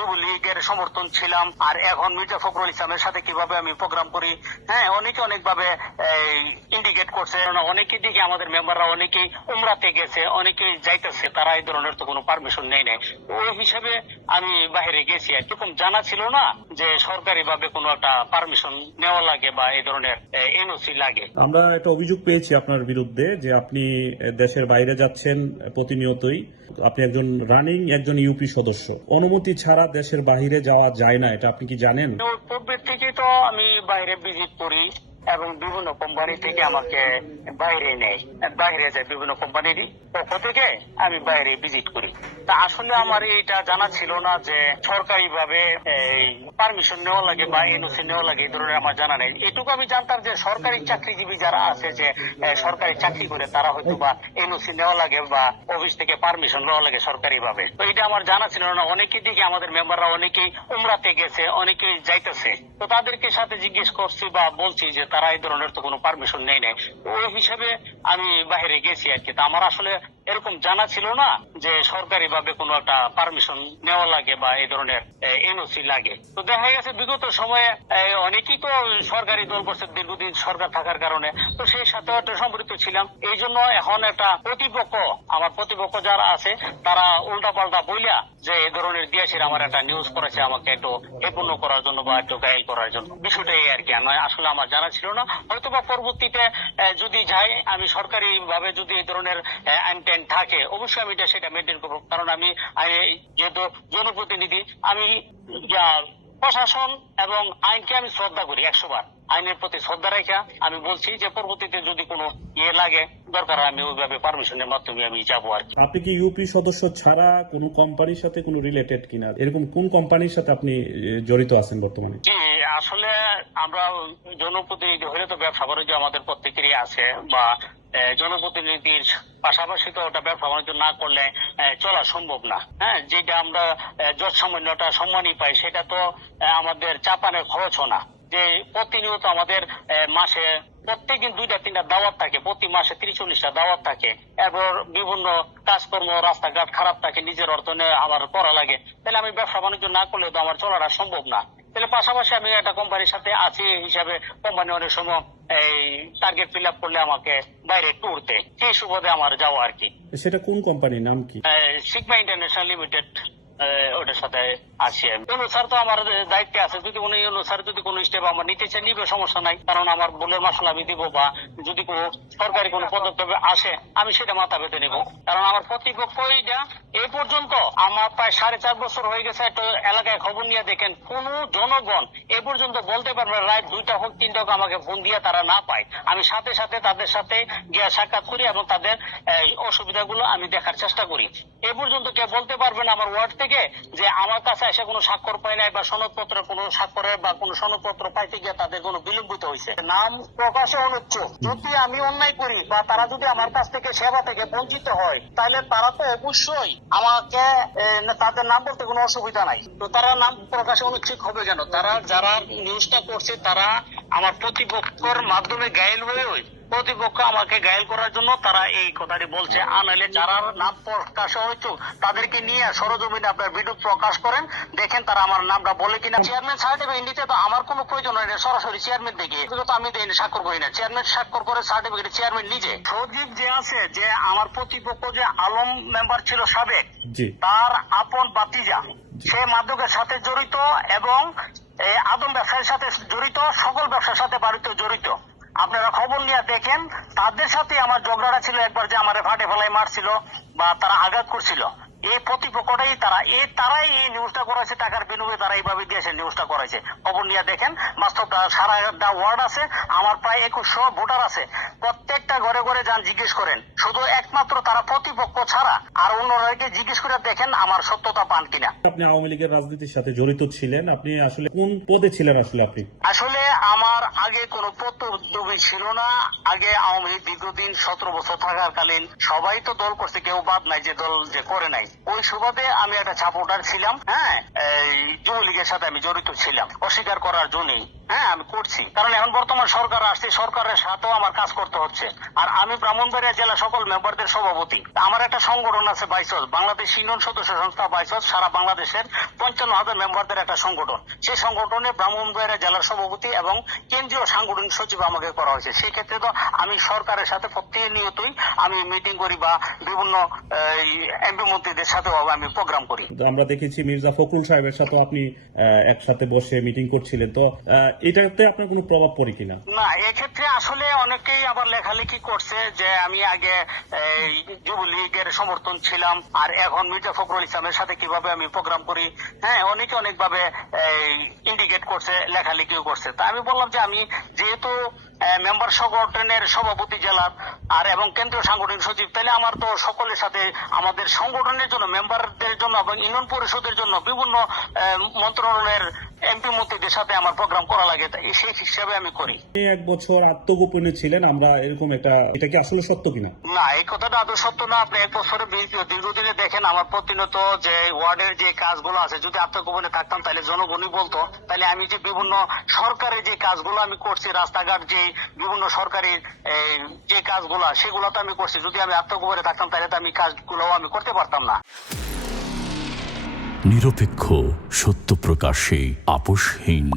যুবলীগের সমর্থন ছিলাম, আর এখন মির্জা ফখরুল ইসলামের সাথে কিভাবে আমি প্রোগ্রাম করি, হ্যাঁ, অনেকে অনেকভাবে ইন্ডিকেট করছে। অনেকে দিকে আমাদের মেম্বাররা অনেকেই উমরাতে গেছে, অনেকেই যাইতেছে, তারা এই ধরনের তো কোনো পারমিশন নেই নাই। ওই হিসাবে আমি বাইরে গেছি। এরকম জানা ছিল না যে সরকারি ভাবে কোনো একটা পারমিশন নেওয়া লাগে বা এই ধরনের এনওসি লাগে। আমরা একটা অভিযোগ পেয়েছি আপনার বিরুদ্ধে যে আপনি দেশের বাইরে যাচ্ছেন প্রতিনিয়তই। আপনি একজন একজন ইউপি সদস্য, অনুমতি ছাড়া দেশের বাইরে যাওয়া যায় না, এটা আপনি কি জানেন? পূর্বের থেকে তো আমি বাইরে ভিজিট করি এবং বিভিন্ন কোম্পানি থেকে আমাকে বাইরে নেয়, বাইরে যায় বিভিন্ন কোম্পানির পক্ষ থেকে আমি বাইরে ভিজিট করি। তা আসলে আমার এটা জানা ছিল না যে সরকারি ভাবে পারমিশন নেওয়া লাগে বা এনওসি নেওয়া লাগে, এই ধরনের আমার জানা নেই। এটুকু আমি জানতাম যে সরকারি চাকরিজীবী যারা আছে, যে সরকারি চাকরি করে, তারা হয়তো বা এনওসি নেওয়া লাগে বা অফিস থেকে পারমিশন নেওয়া লাগে সরকারি ভাবে। তো এটা আমার জানা ছিল না। অনেকের দিকে আমাদের মেম্বাররা অনেকেই উমরাতে গেছে, অনেকেই যাইতেছে, তো তাদেরকে সাথে জিজ্ঞেস করছি বা বলছি যে তারা এই ধরনের তো কোনো পারমিশন নেই নাই। ওই হিসাবে আমি বাইরে গেছি আর কি। তা আমার আসলে এরকম জানা ছিল না যে সরকারি ভাবে কোনো একটা পারমিশন নেওয়া লাগে বা এই ধরনের এনওসি লাগে। তো দেখা গেছে বিগত সময়ে অনেকেই তো সরকারি দল করছে দীর্ঘদিন সরকার থাকার কারণে, তো সেই সাথে একটা সম্পৃক্ত ছিলাম। এই জন্য এখন একটা আমার প্রতিপক্ষ যারা আছে, তারা উল্টা পাল্টা বইলা যে এই ধরনের দিয়াশির আমার একটা নিউজ করেছে আমাকে একটু এপূর্ণ করার জন্য বা একটু গায়েল করার জন্য। বিষয়টা এই আর কি। আসলে আমার জানা ছিল না। হয়তো বা পরবর্তীতে যদি যাই, আমি সরকারি ভাবে যদি এই ধরনের আইন টাইন থাকে, অবশ্যই আমি সেটা মেনটেন করবো। কারণ আমি যেহেতু জনপ্রতিনিধি, আমি প্রশাসন এবং আইনকে আমি শ্রদ্ধা করি 100 বার। আইনের প্রতি শ্রদ্ধা রেখে আমি বলছি যে পরবর্তীতে যদি কোনো লাগে দরকার, আমি ওইভাবে পারমিশনের মাধ্যমে আমি যাবো আর কি। আপনি কি ইউপি সদস্য ছাড়া কোনো কোম্পানির সাথে কোনো রিলেটেড কিনা, এরকম কোন কোম্পানির সাথে আপনি জড়িত আছেন বর্তমানে? জি, আসলে আমরা জনপ্রতিনিধি হলে তো ব্যবসা বাণিজ্য আমাদের প্রত্যেকেরই আছে, বা জনপ্রতিনিধির পাশাপাশি তো ওটা ব্যবসা বাণিজ্য না করলে চলা সম্ভব না। হ্যাঁ, যেটা আমরা যত সামান্যটা সম্মানই পাই, সেটা তো আমাদের চাপানের খরচও না। যে প্রতিনিয়ত আমাদের মাসে প্রত্যেকদিন 2-3টা দাওয়াত থাকে, প্রতি মাসে 30-40টা দাওয়াত থাকে, এবার বিভিন্ন কাজকর্ম, রাস্তাঘাট খারাপ থাকে, নিজের অর্থনে আমার করা লাগে। তাহলে আমি ব্যবসা বাণিজ্য না করলে তো আমার চলাটা সম্ভব না। তাহলে পাশাপাশি আমি একটা কোম্পানির সাথে আছি হিসাবে, কোম্পানি অনেক সময় এই টার্গেট ফিল আপ করলে আমাকে বাইরে ট্যুরতে, সেই সুবাদে আমার যাওয়া আর কি। সেটা কোন কোম্পানির নাম কি? সিগমা ইন্টারন্যাশনাল লিমিটেড, ওটার সাথে আছি আমি। অনুসার তো আমার দায়িত্বে আছে, যদি উনি অনুসার যদি কোনো স্টেপ আমার নিতে চাই, নিবে, সমস্যা নাই। কারণ আমার ভুলের মাসলা আমি দিব, বা যদি কোনো সরকারি কোনো পদক্ষেপে আসে, আমি সেটা মাথা পেতে নিব। কারণ আমার প্রতিপক্ষ এই পর্যন্ত আমার প্রায় 4.5 বছর হয়ে গেছে। একটা এলাকায় খবর নিয়ে দেখেন, কোন জনগণ এ পর্যন্ত বলতে পারবে রাত 2টা হোক 3টা হোক আমাকে ফোন দিয়ে তারা না পায়, আমি সাথে সাথে তাদের সাথে গিয়ে সাক্ষাৎ করি এবং তাদের অসুবিধাগুলো আমি দেখার চেষ্টা করি। এ পর্যন্ত কেউ বলতে পারবেন আমার ওয়ার্ড থেকে যে আমার কাছে এসে কোনো স্বাক্ষর পায় নাই, বা সনদপত্র কোনো স্বাক্ষরের বা কোনো সনদপত্র পাইতে গিয়ে তাদের কোনো বিলম্বিত হয়েছে। নাম প্রকাশে অনুচ্ছেদ, যদি আমি অন্যায় করি বা তারা যদি আমার কাছ থেকে সেবা থেকে বঞ্চিত হয়, তাহলে তারা তো অবশ্যই আমাকে, তাদের নাম বলতে কোনো অসুবিধা নাই। তো তারা নাম প্রকাশে অনুচ্ছেদ হবে কেন? তারা যারা নিউজটা করছে, তারা আমার প্রতিপক্ষের মাধ্যমে গায়েল হয়ে প্রতিপক্ষ আমাকে গায়েল করার জন্য তারা এই কথাটি বলছে। আনাইলে যারা নাম প্রকাশ হয়েছে তাদেরকে নিয়ে সরজমিনে আপনার ভিডিও প্রকাশ করেন, দেখেন তারা আমার নামটা বলে কিনা। চেয়ারম্যান সার্টিফিকেট নিতে তো আমার কোনো প্রয়োজন হয় না, সরাসরি চেয়ারম্যান থেকে তো আমি স্বাক্ষর করি না। চেয়ারম্যান স্বাক্ষর করে সার্টিফিকেট চেয়ারম্যান নিজে। সজীব যে আছে, যে আমার প্রতিপক্ষ যে আলম মেম্বার ছিল সাবেক, তার আপন বাতিজা, সে মাদকের সাথে জড়িত এবং আদম ব্যবসার সাথে জড়িত, সকল ব্যবসার সাথে বাড়িতে জড়িত। আপনারা খবর নিয়ে দেখেন, তাদের সাথে আমার ঝগড়াটা ছিল একবার, যে আমার ফাটে ফেলাই মারছিল বা তারা আঘাত করছিল। এই প্রতিপক্ষটাই তারাই এই নিউজটা করেছে, টাকার বিনিময়ে তারা এইভাবে দিয়েছে নিউজটা করেছে। খবর নিয়ে দেখেন, বাস্তবটা সারা ওয়ার্ড আছে, আমার প্রায় 2100 ভোটার আছে, প্রত্যেকটা ঘরে ঘরে যান জিজ্ঞেস করেন। শুধু একমাত্র তারা প্রতিপক্ষ ছাড়া আর অন্যরাকে জিজ্ঞেস করে দেখেন আমার সত্যতা পান কিনা। আপনি আওয়ামী লীগের রাজনীতির সাথে জড়িত ছিলেন, আপনি আসলে কোন পদে ছিলেন? আসলে আমার আগে কোনো প্রতিদ্বন্দ্বী ছিল না। আগে আওয়ামী লীগ দীর্ঘদিন 17 বছর থাকাকালীন সবাই তো দল করছে, কেউ বাদ নাই যে দল যে করে নাই। ওই সুবাদে আমি একটা সাপোর্টার ছিলাম। হ্যাঁ, যুবলীগের সাথে আমি জড়িত ছিলাম, অস্বীকার করার জন্যই। হ্যাঁ আমি করছি, কারণ এখন বর্তমান সরকার আসছে, সরকারের সাথেও আমার কাজ করতে হচ্ছে। আর আমি ব্রাহ্মণবাড়িয়া জেলা সকল মেম্বারদের সভাপতি। আমার একটা সংগঠন আছে বাইসস, বাংলাদেশ ইউনিয়ন সদস্য সংস্থা বাইসস, সারা বাংলাদেশের 55,000 মেম্বারদের একটা সংগঠন। সেই সংগঠনে ব্রাহ্মণবাড়িয়া জেলার সভাপতি এবং কেন্দ্রীয় সাংগঠনিক সচিব আমাকে করা হয়েছে। সেই ক্ষেত্রে তো আমি সরকারের সাথে প্রতিনিয়তই আমি মিটিং করি বা বিভিন্ন এমপি মন্ত্রীদের সাথেও আমি প্রোগ্রাম করি। আমরা দেখেছি মির্জা ফখরুল সাহেবের সাথে আপনি একসাথে বসে মিটিং করছিলেন, তো এটাতে আপনার কোনো প্রভাব পড়ে কিনা? না, এক্ষেত্রে আসলে অনেকেই আবার লেখালেখি করছে যে আমি আগে যুবলীগের সমর্থন ছিলাম আর এখন মির্জা ফখরুল ইসলামের সাথে কিভাবে আমি প্রোগ্রাম করি। হ্যাঁ, অনেকে অনেকভাবে ইন্ডিকেট করছে, লেখালেখিও করছে। তা আমি বললাম যে আমি যেহেতু মেম্বার সংগঠনের সভাপতি জেলার আর এবং কেন্দ্রীয় সাংগঠনিক সচিব, তাহলে আমার তো সকলের সাথে আমাদের সংগঠনের জন্য, মেম্বারদের জন্য এবং ইউনিয়ন পরিষদের জন্য বিভিন্ন মন্ত্রণালয়ের এমপি মন্ত্রীদের সাথে আমার প্রোগ্রাম করা লাগে, সেই হিসাবে আমি করি। এক বছর আত্মগোপনে ছিলেন, আমরা এরকম এটা কি আসলে সত্য কিনা? না, এই কথাটা আদৌ সত্য না। আপনি এক বছরে দীর্ঘদিনে দেখেন আমার প্রতিনিয়ত যে ওয়ার্ডের যে কাজগুলো আছে, যদি আত্মগোপনে থাকতাম তাহলে জনগণই বলতো। তাহলে আমি যে বিভিন্ন সরকারের যে কাজগুলো আমি করছি, রাস্তাঘাট যে বিভিন্ন সরকারি যে কাজগুলো, সেগুলো তো আমি করছি। যদি আমি আত্মগোপনে থাকতাম তাহলে তো আমি কাজগুলো আমি করতে পারতাম না। নিরপেক্ষ, সত্য প্রকাশে আপোষহীন।